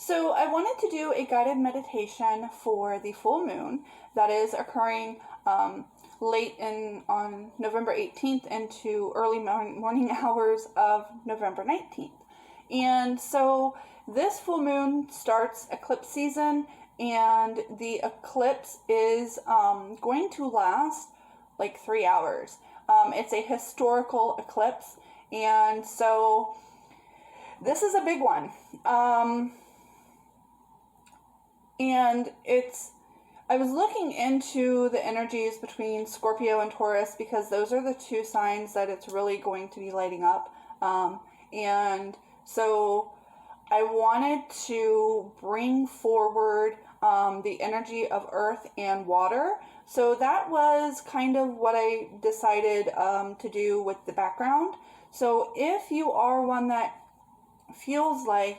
So I wanted to do a guided meditation for the full moon that is occurring late on November 18th into early morning hours of November 19th. And so this full moon starts eclipse season, and the eclipse is going to last like 3 hours. It's a historical eclipse, and so this is a big one. And I was looking into the energies between Scorpio and Taurus because those are the two signs that it's really going to be lighting up. And so I wanted to bring forward the energy of earth and water. So that was kind of what I decided to do with the background. So if you are one that feels like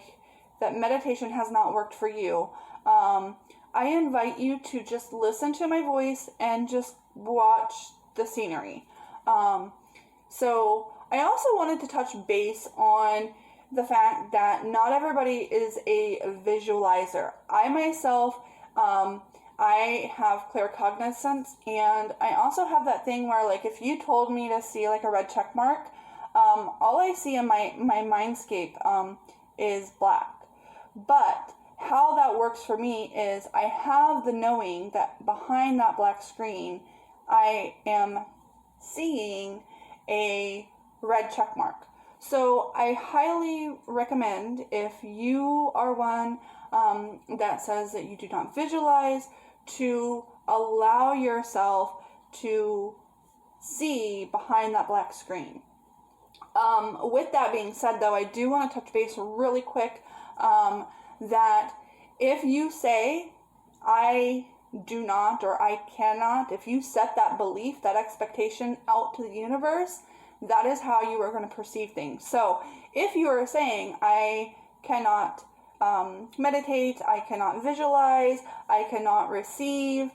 that meditation has not worked for you, I invite you to just listen to my voice and just watch the scenery. So I also wanted to touch base on the fact that not everybody is a visualizer. I myself, I have claircognizance, and I also have that thing where, like, if you told me to see like a red check mark, all I see in my mindscape is black. But how that works for me is I have the knowing that behind that black screen, I am seeing a red check mark. So I highly recommend, if you are one that says that you do not visualize, to allow yourself to see behind that black screen. With that being said, though, I do want to touch base really quick that if you say, I do not or I cannot, if you set that belief, that expectation out to the universe, that is how you are going to perceive things. So if you are saying, I cannot meditate, I cannot visualize, I cannot receive,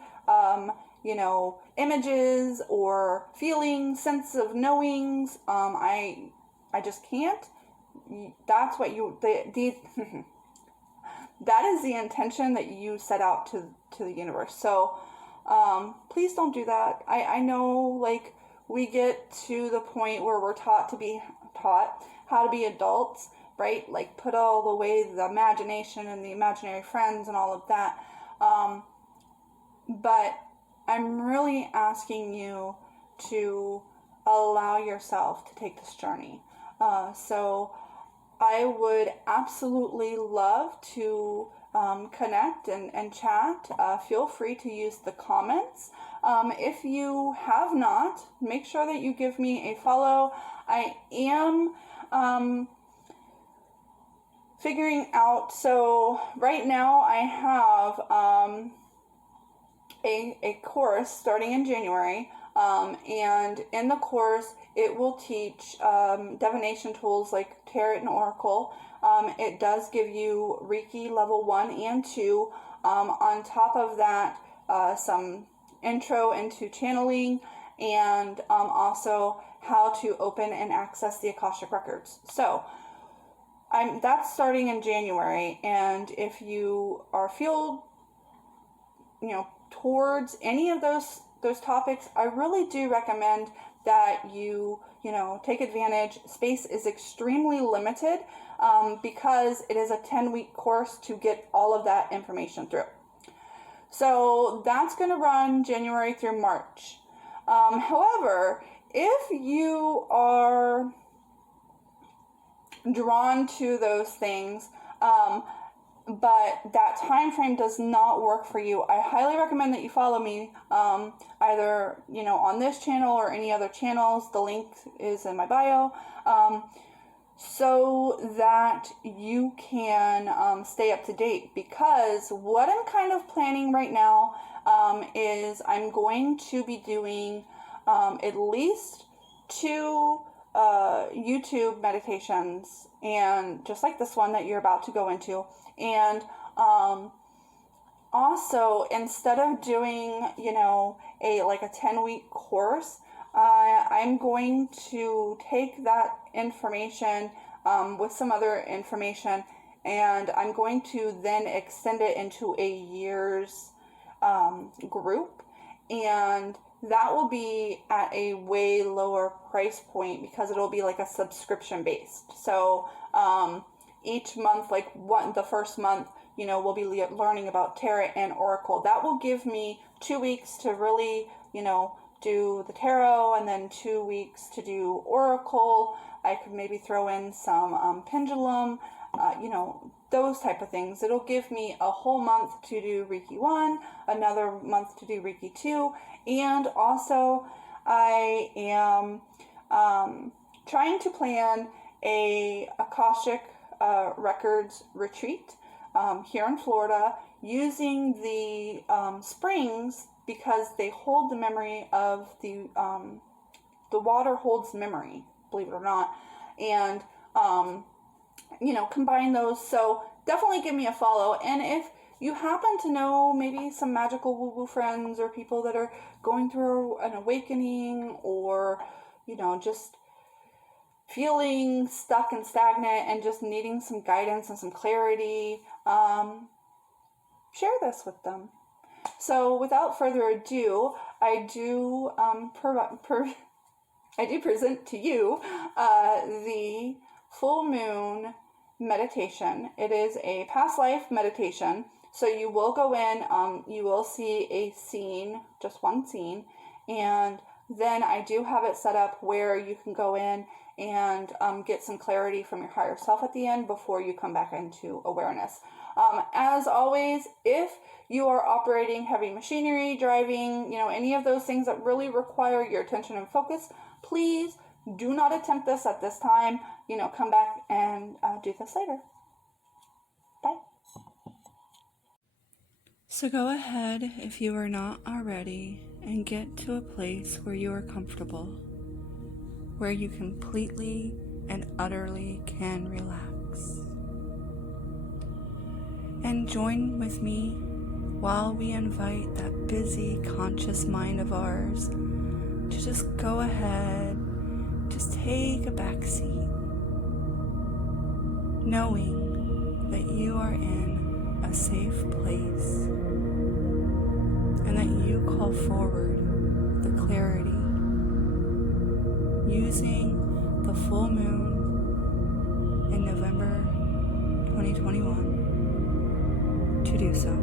images or feelings, sense of knowings, I just can't. That's what that is the intention that you set out to the universe. So please don't do that. I know, like, we get to the point where we're taught how to be adults, right? Like, put all away the imagination and the imaginary friends and all of that. But I'm really asking you to allow yourself to take this journey. So I would absolutely love to connect and chat. Feel free to use the comments. If you have not, make sure that you give me a follow. I am figuring out, so right now I have a course starting in January, and in the course it will teach divination tools like Tarot and Oracle. It does give you Reiki level 1 and 2. On top of that, some intro into channeling, and also how to open and access the Akashic Records. So that's starting in January, and if you feel towards any of those topics, I really do recommend that you take advantage. Space is extremely limited because it is a 10-week course to get all of that information through. So that's going to run January through March. However, if you are drawn to those things, but that time frame does not work for you, I highly recommend that you follow me, either on this channel or any other channels. The link is in my bio, so that you can stay up to date. Because what I'm kind of planning right now is I'm going to be doing at least 2 YouTube meditations, and just like this one that you're about to go into. And also, instead of doing a 10-week course, I'm going to take that information with some other information and I'm going to then extend it into a year's group, and that will be at a way lower price point because it'll be like a subscription based. So each month, like the first month, we'll be learning about tarot and oracle. That will give me 2 weeks to really, do the tarot, and then 2 weeks to do oracle. I could maybe throw in some pendulum, those type of things. It'll give me a whole month to do Reiki 1, another month to do Reiki 2, and also I am trying to plan a Akashic Records retreat here in Florida, using the springs, because they hold the memory of the water holds memory, believe it or not, and combine those. So definitely give me a follow. And if you happen to know maybe some magical woo-woo friends or people that are going through an awakening, or just feeling stuck and stagnant and just needing some guidance and some clarity, share this with them. So without further ado, I do present to you the full moon meditation. It is a past life meditation. So you will go in, you will see a scene, just one scene, and then I do have it set up where you can go in and get some clarity from your higher self at the end before you come back into awareness. As always, if you are operating heavy machinery, driving, any of those things that really require your attention and focus, please do not attempt this at this time. Come back and do this later. Bye. So go ahead, if you are not already, and get to a place where you are comfortable, where you completely and utterly can relax. And join with me while we invite that busy, conscious mind of ours to just go ahead, just take a back seat, knowing that you are in a safe place and that you call forward the clarity using the full moon in November 2021 to do so.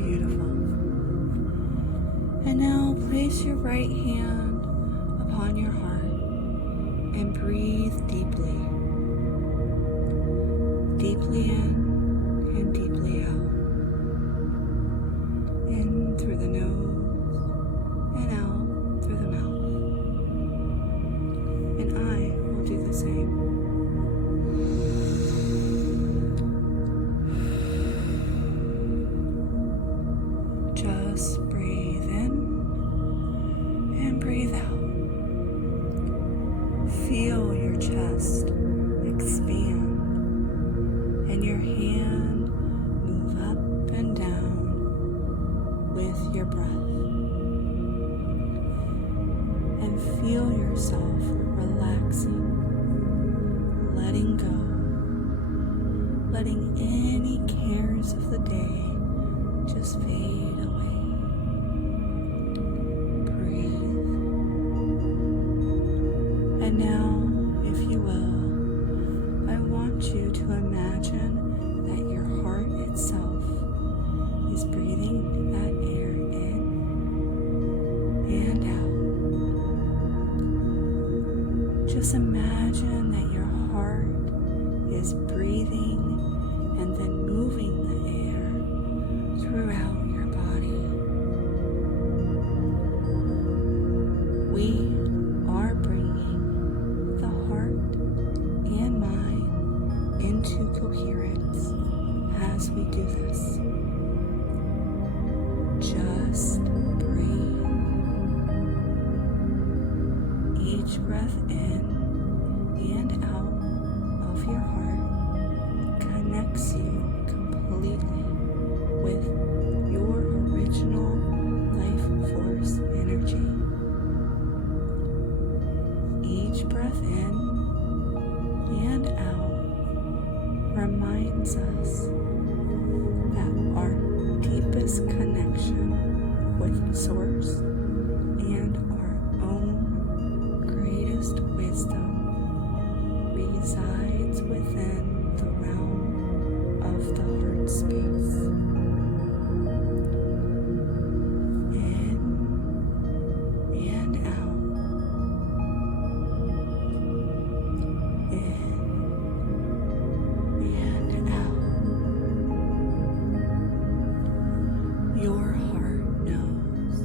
Beautiful. And now place your right hand upon your heart and breathe deeply. Deeply in and deeply out. In through the nose and out through the mouth. And I will do the same. Just breathe in and breathe out. Feel your chest expand and your hand move up and down with your breath. And feel yourself relaxing, letting go, letting any cares of the day just fade away. Breathe. And now, if you will, I want you to imagine that your heart itself is breathing that air in and out. Just imagine that your heart is breathing and then moving the air throughout your body. We are bringing the heart and mind into coherence as we do this. Just breathe. Each breath in and out of your heart connects you completely with your original life force energy. Each breath in reminds us that our deepest connection with Source and our own greatest wisdom resides within the realm of the heart space. In and out. In and out. Your heart knows.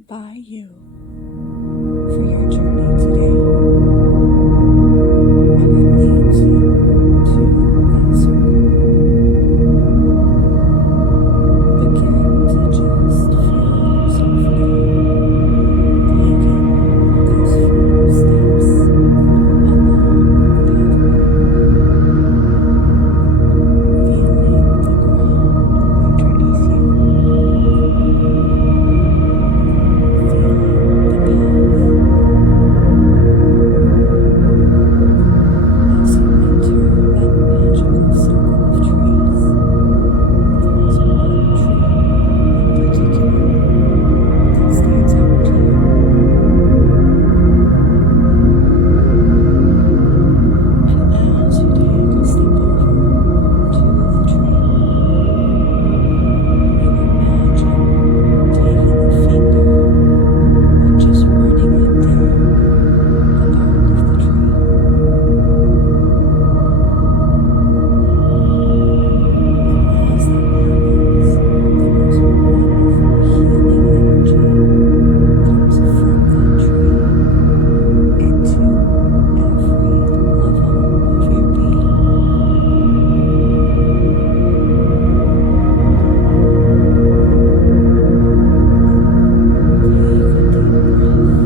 by you for your journey today. And it leads you to that circle. Begin to just feel yourself now, taking those few steps along the pathway, feeling the ground underneath you, feeling the path as you enter that magical circle of trees. There is one tree in particular that stands out to you. And as you take a step over to the tree, you imagine taking a finger and just running it down the bark of the tree. And as that happens, the most wonderful healing energy comes from that tree into every level of your being. Take a deep breath.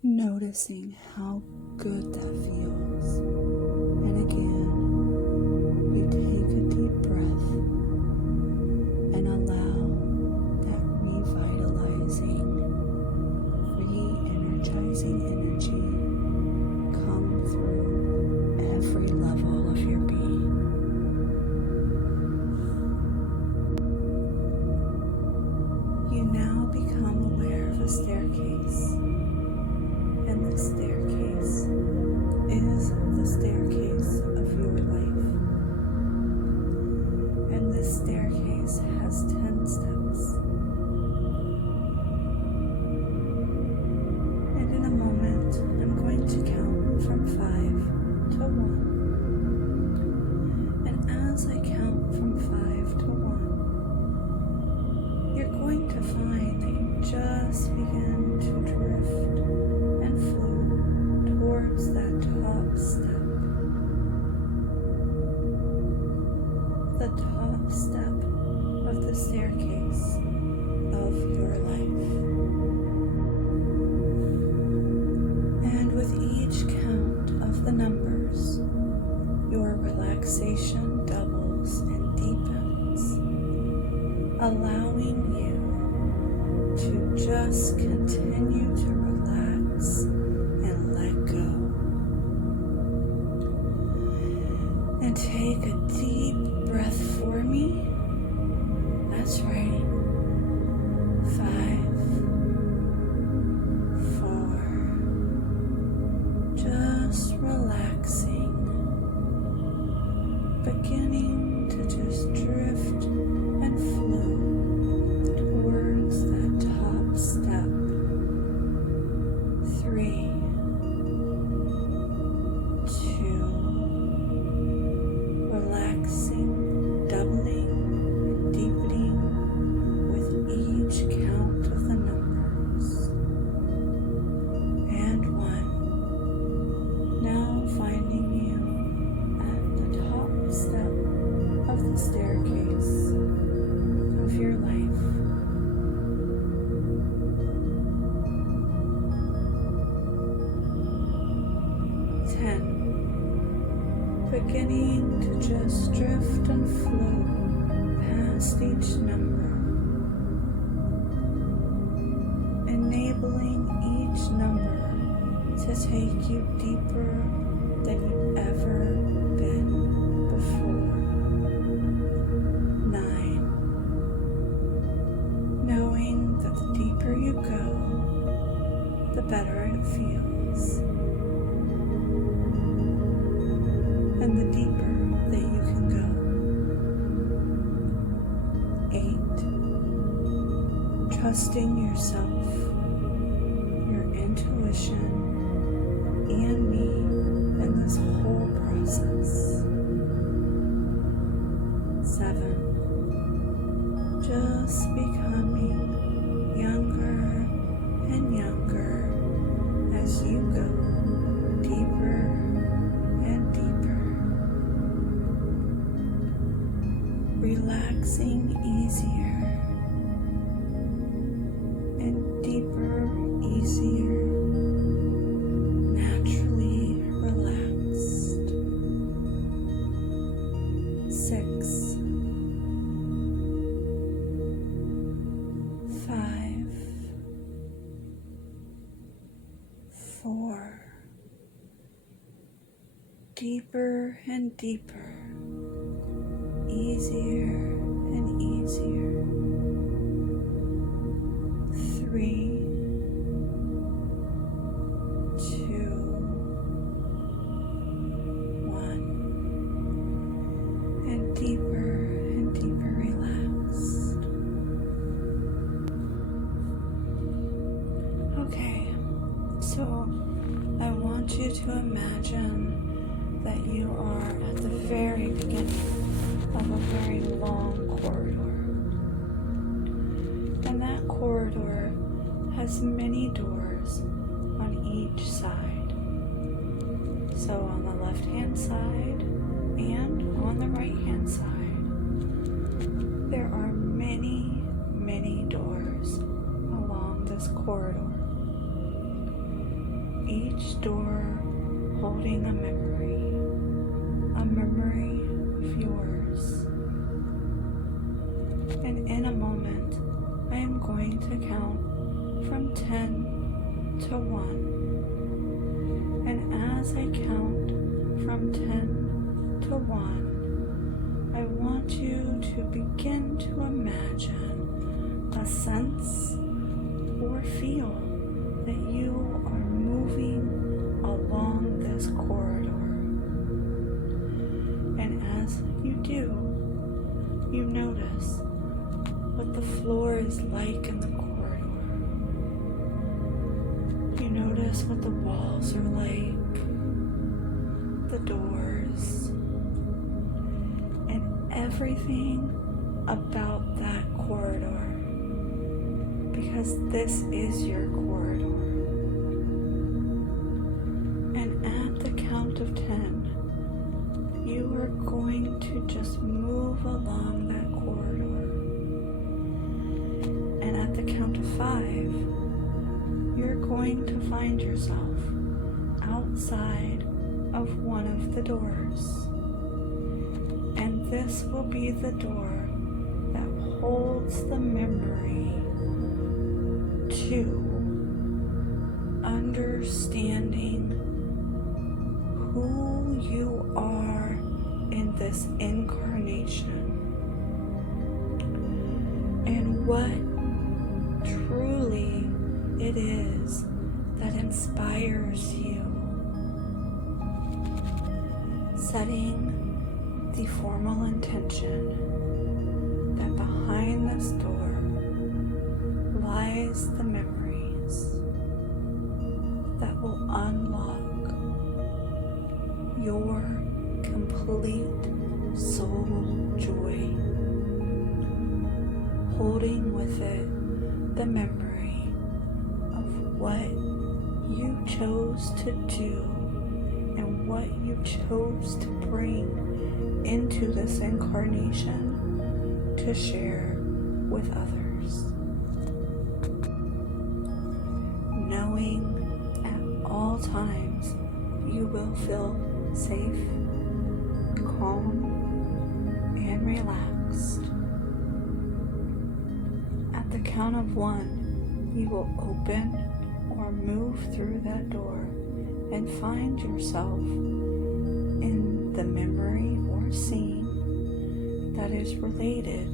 Noticing how good that feels. And again, you take a deep breath and allow that revitalizing, re-energizing energy come through every level of your being. You now become aware of a staircase. And the staircase is the staircase of your life. And this staircase has 10 steps. And in a moment, I'm going to count from 5 to 1. And as I count from 5 to 1, you're going to find just begin to drift and float towards that top step. The top step of the staircase of your life. And with each count of the numbers, your relaxation doubles and deepens, allowing you to just continue to relax and let go. And take a deep breath for me. That's right. 5, 4, just relaxing, beginning to just drift and float towards that top step. 3, 2, relaxing, doubling, and deepening with each count of the numbers. And 1, now finding you at the top step of the staircase of your life. 10, beginning to just drift and float past each number, enabling each number to take you deeper than you've ever been before. 9, knowing that the deeper you go, the better it feels, and the deeper that you can go. 8, trusting yourself, your intuition, and me in this whole process. 7, just becoming younger and younger as you go deeper and deeper, relaxing easier and deeper, easier, naturally relaxed. 6, 5, 4, deeper and deeper, easier and easier. 3, 2, 1, and deeper and deeper relaxed. Okay, so I want you to imagine that you are at the very beginning of a very long corridor. And that corridor has many doors on each side. So on the left-hand side and on the right-hand side, there are many, many doors along this corridor. Each door holding a memory of yours. And in a moment, I am going to count from 10 to 1. And as I count from 10 to 1, I want you to begin to imagine a sense or feel that you are moving along this corridor. And as you do, you notice what the floor is like in the corridor. You notice what the walls are like, the doors, and everything about that corridor. because this is your corridor. And at the count of 10, you are going to just move along that corridor. And at the count of 5, you're going to find yourself outside of one of the doors. And this will be the door that holds the memory to understanding who you are in this incarnation and what truly it is that inspires you. Setting the formal intention that behind this door lies the memories that will unlock your complete soul joy, holding with it the memory of what you chose to do and what you chose to bring into this incarnation to share with others. Knowing at all times you will feel safe, calm, and relaxed. At the count of 1, you will open or move through that door and find yourself in the memory or scene that is related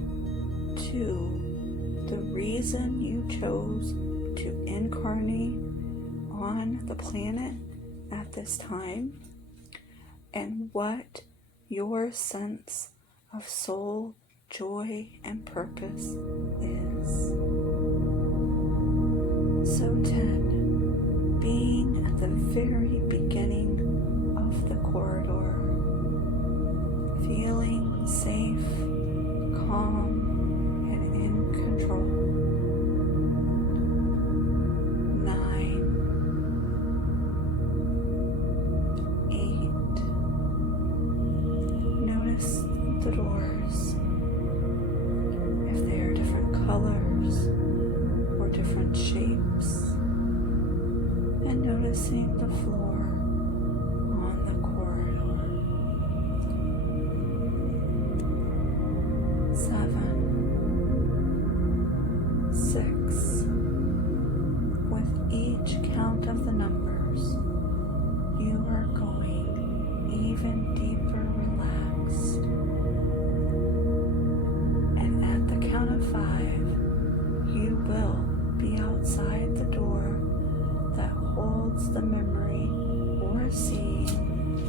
to the reason you chose to incarnate on the planet at this time, and what your sense of soul, joy, and purpose is. So 10, being at the very beginning of the corridor, feeling safe, calm, and in control. 9, 8, notice the doors, if they are different colors or different shapes, and noticing the floor on the corridor. 7, 6, with each count of the numbers, you are going even deeper relaxed. And at the count of 5, you will be outside the door that holds the memory or scene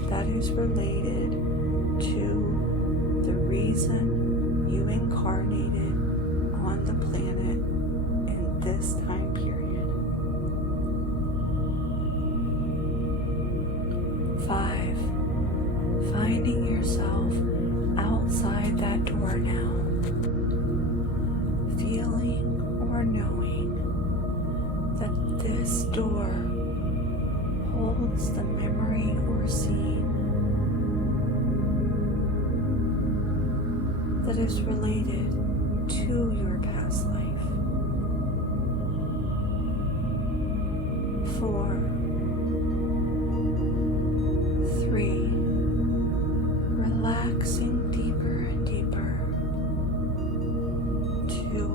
that is related to the reason you incarnated on the planet in this time period. 5, finding yourself outside that door now, feeling or knowing that this door holds the memory or scene that is related to your past life. 4, 3, relaxing deeper and deeper. 2,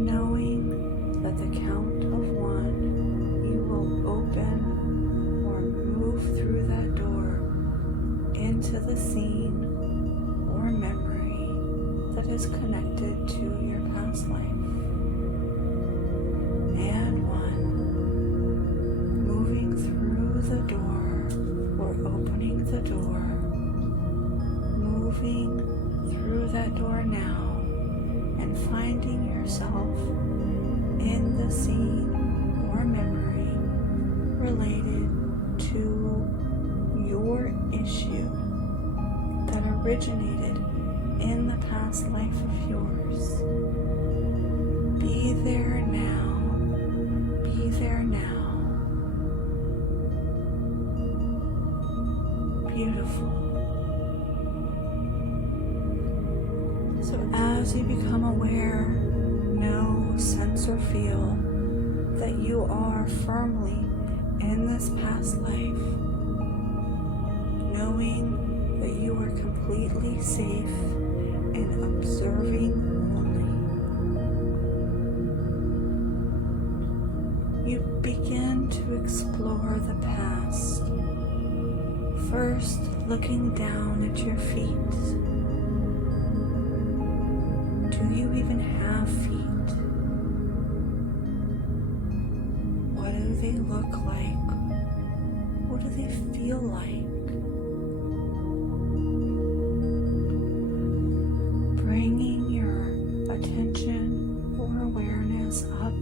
knowing that the count of 1, you will open or move through that door into the scene or memory that is connected to your past life. And 1, moving through the door or opening the door, moving through that door now and finding yourself in the scene or memory related to your issue that originated in the past life of yours. sense or feel that you are firmly in this past life, knowing that you are completely safe and observing only. You begin to explore the past, first looking down at your feet. Do you even have feet? What do they look like? What do they feel like? Bringing your attention or awareness up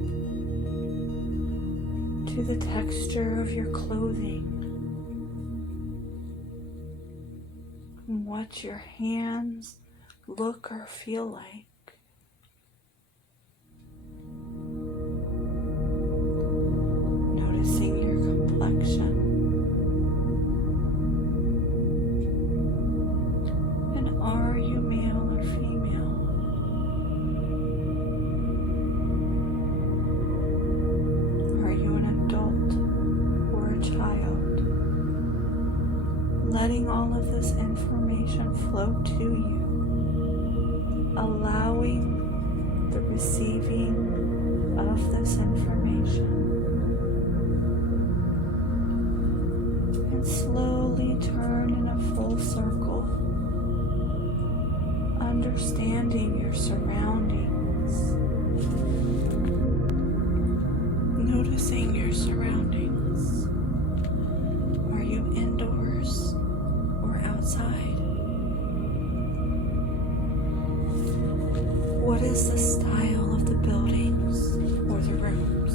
to the texture of your clothing and what your hands look or feel like. Noticing your complexion. And are you male or female? Are you an adult or a child? Letting all of this information flow to you, allowing the receiving of this information, and slowly turn in a full circle, understanding your surroundings, noticing your surroundings. Are you indoors or outside? What is the style of the buildings or the rooms?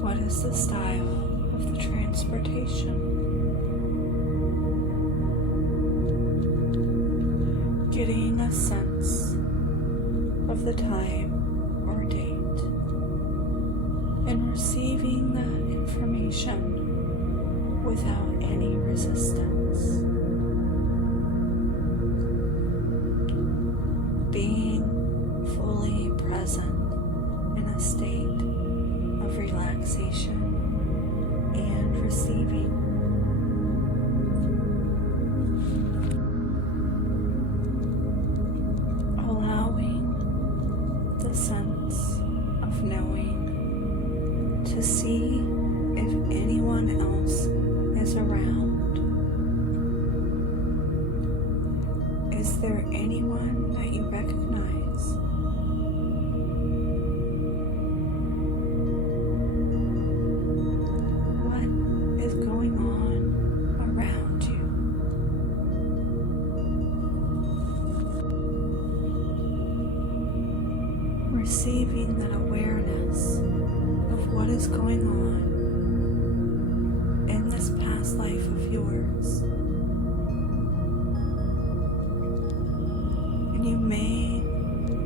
What is the style of the transportation? Getting a sense of the time or date and receiving that information without any resistance. Being fully present in a state of relaxation and receiving. Allowing the sense of knowing to see if anyone else is around. Is there anyone that you recognize? What is going on around you? Receiving that awareness of what is going on in this past life of yours. And you may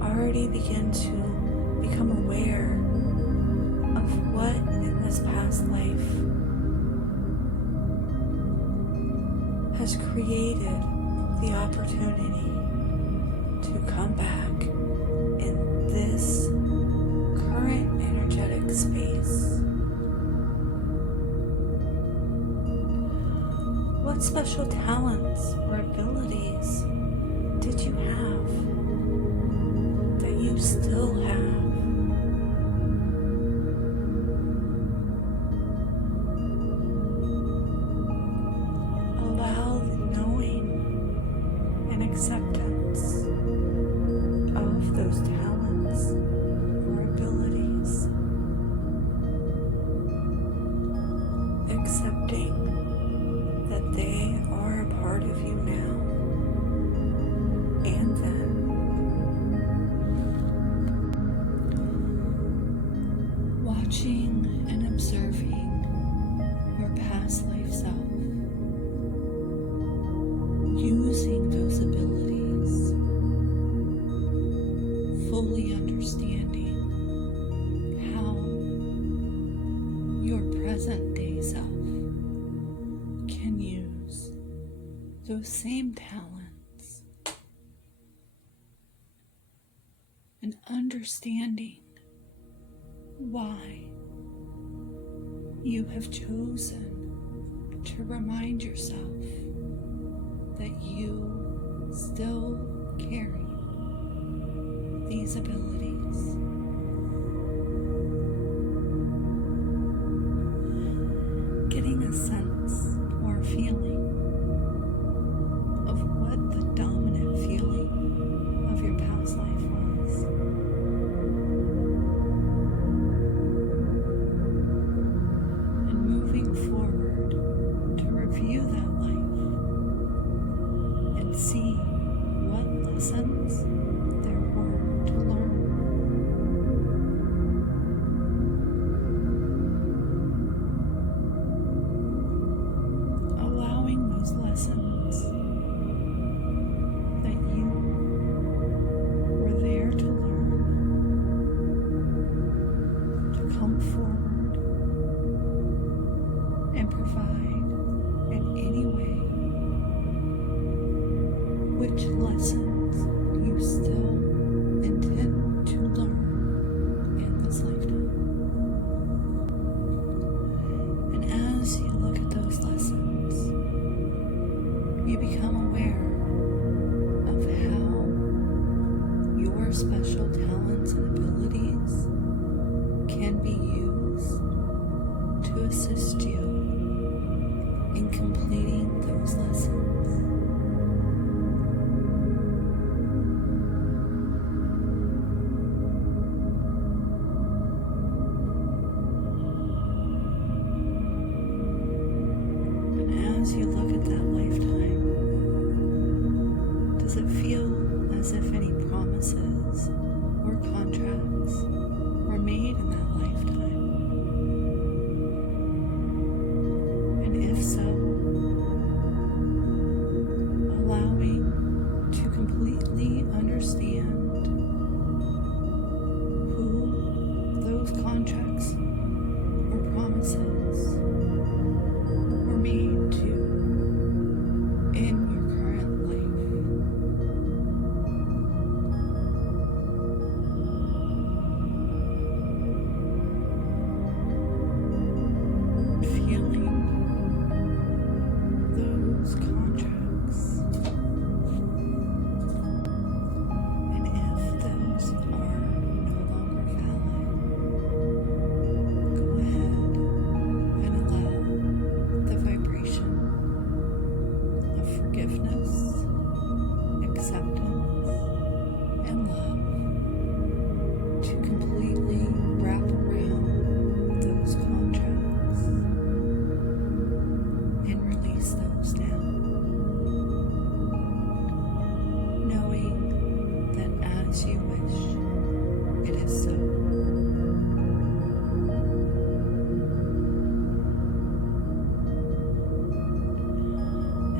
already begin to become aware of what in this past life has created the opportunity to come back in this current energetic space. What special talents or abilities did you have that you still have? Allow the knowing and acceptance of those talents or abilities. Accepting that they are a part of you now and then. Watching and observing your past life self, using those abilities, fully understanding how your present day self can use those same talents and understanding why you have chosen to remind yourself that you still carry these abilities. Getting a sense or feeling of what the dominant feeling of your past life was. And moving forward to review that life and see what lessons there were to learn. Allowing those lessons that you were there to learn to come forward and provide in any way which lessons you still intend to learn in this lifetime. And as you look at those lessons, you become aware of how your special talents and abilities can be used to assist you in completing those lessons. And as you look at that lifetime, does it feel as if any promises or contracts were made in that lifetime? And if so, allowing to completely understand who those contracts or promises were made to in your current life. Feeling those contracts, and if those are no longer valid, go ahead and allow the vibration of forgiveness, acceptance, and love to completely wrap around those contracts and release those now, knowing that as you wish, it is so.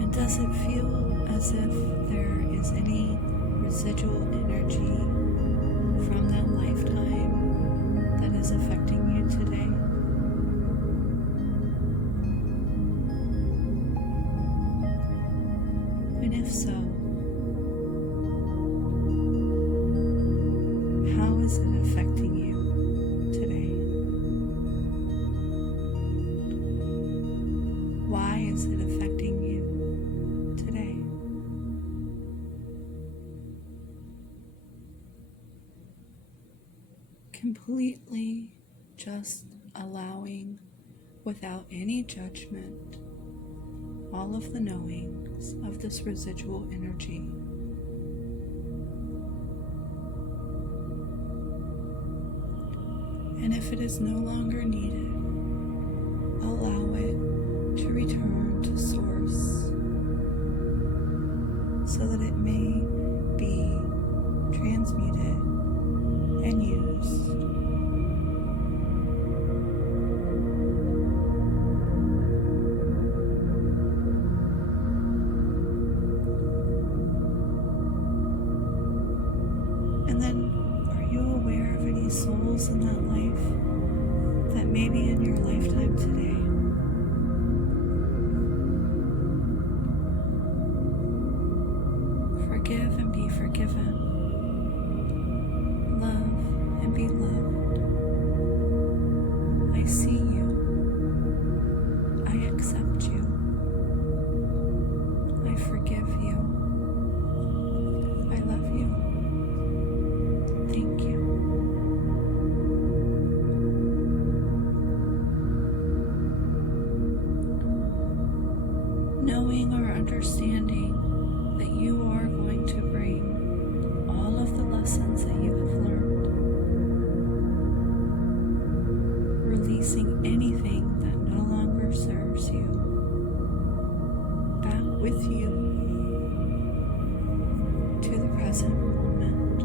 And does it feel as if there is any residual energy from that lifetime that is affecting you today? And if so, how is it affecting you today? Why is it affecting you today? Completely just allowing, without any judgment, all of the knowings of this residual energy. And if it is no longer needed, allow it to return to source so that it may be transmuted and used. And then, are you aware of any souls in that life that may be in your lifetime today? Forgive and be forgiven. present moment.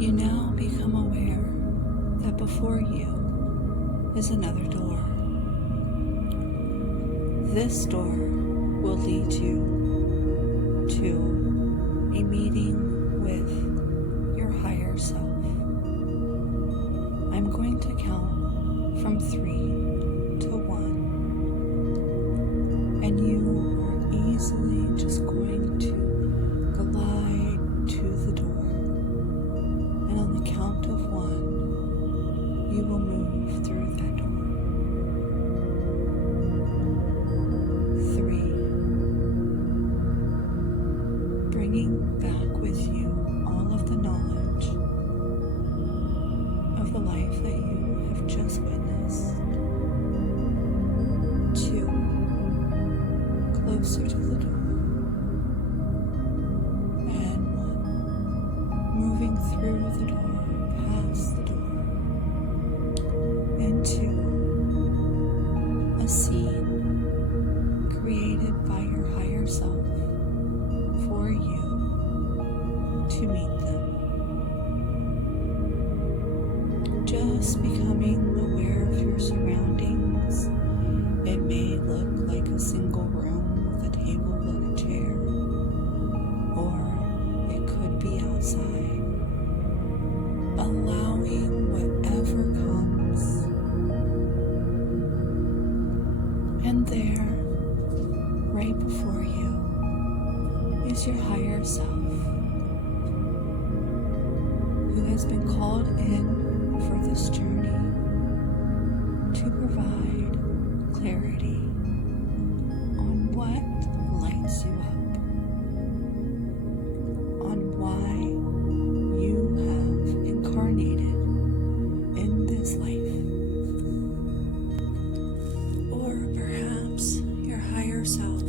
You now become aware that before you is another door. This door will lead you to a meeting with your higher self. I'm going to count from 3 to 1, and you are easily just going to glide to the door, and on the count of 1, you will move through that door. 3, bringing back with you all of the knowledge of the life that you have just witnessed. 2, closer to the door. And 1, moving through the door, past the door. And 2, a scene created by your higher self for you to meet them. Just becoming aware of your surroundings. It may look like a single room with a table and a chair, or it could be outside. Allowing whatever comes. And there, right before you, is your higher self, who has been called in for this journey to provide clarity on what lights you up, on why you have incarnated in this life. Or perhaps your higher self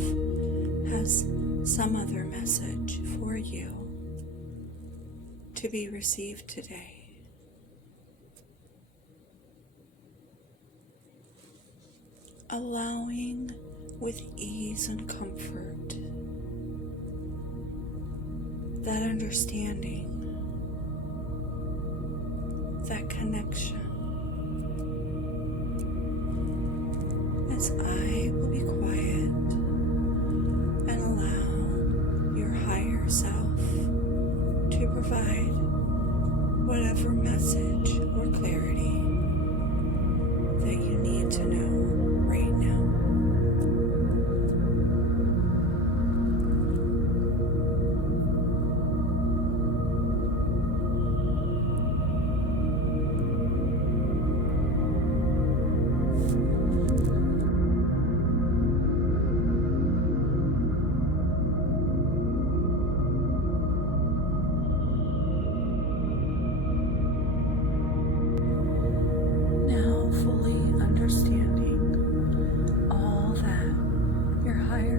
has some other message for you to be received today. Allowing with ease and comfort that understanding, that connection, as I will be quiet and allow your higher self to provide whatever message or clarity that you need to know right now.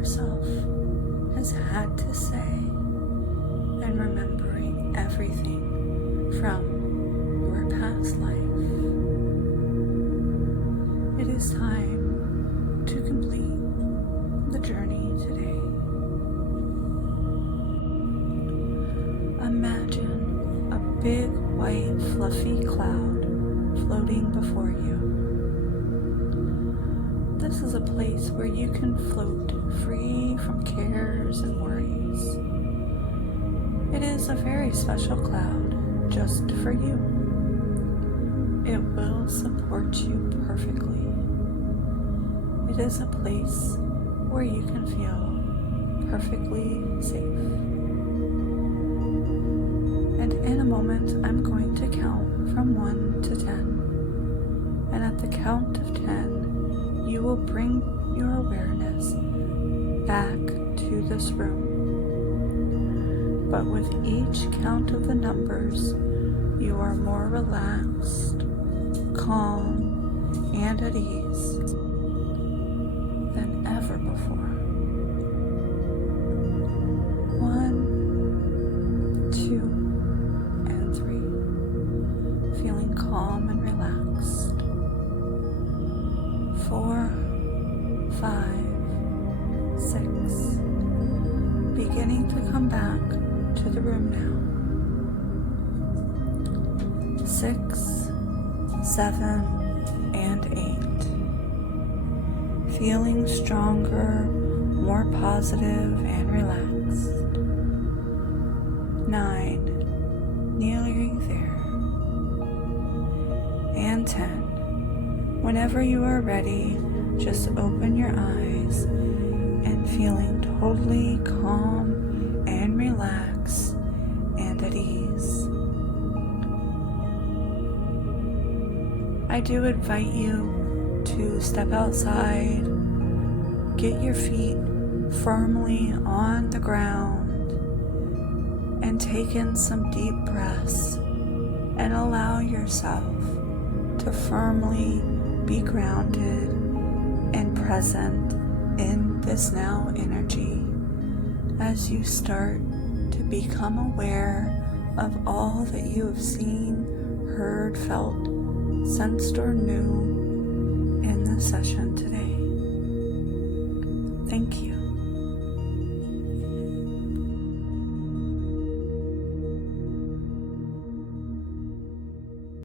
Self has had to say, and remembering everything from your past life, it is time to complete the journey today. Imagine a big white fluffy cloud floating before you. This is a place where you can float free from cares and worries. It is a very special cloud just for you. It will support you perfectly. It is a place where you can feel perfectly safe. And in a moment, I'm going to count from 1 to 10. And at the count of 10, you will bring your awareness back to this room. But with each count of the numbers, you are more relaxed, calm, and at ease than ever before. 1, 2, and 3. Feeling calm and relaxed. 4, 5, 6, beginning to come back to the room now. 6, 7, and 8. Feeling stronger, more positive and relaxed. 9, nearly there. And 10. Whenever you are ready, just open your eyes and feeling totally calm and relaxed and at ease. I do invite you to step outside, get your feet firmly on the ground, and take in some deep breaths and allow yourself to firmly be grounded and present in this now energy as you start to become aware of all that you have seen, heard, felt, sensed, or knew in the session today. Thank you.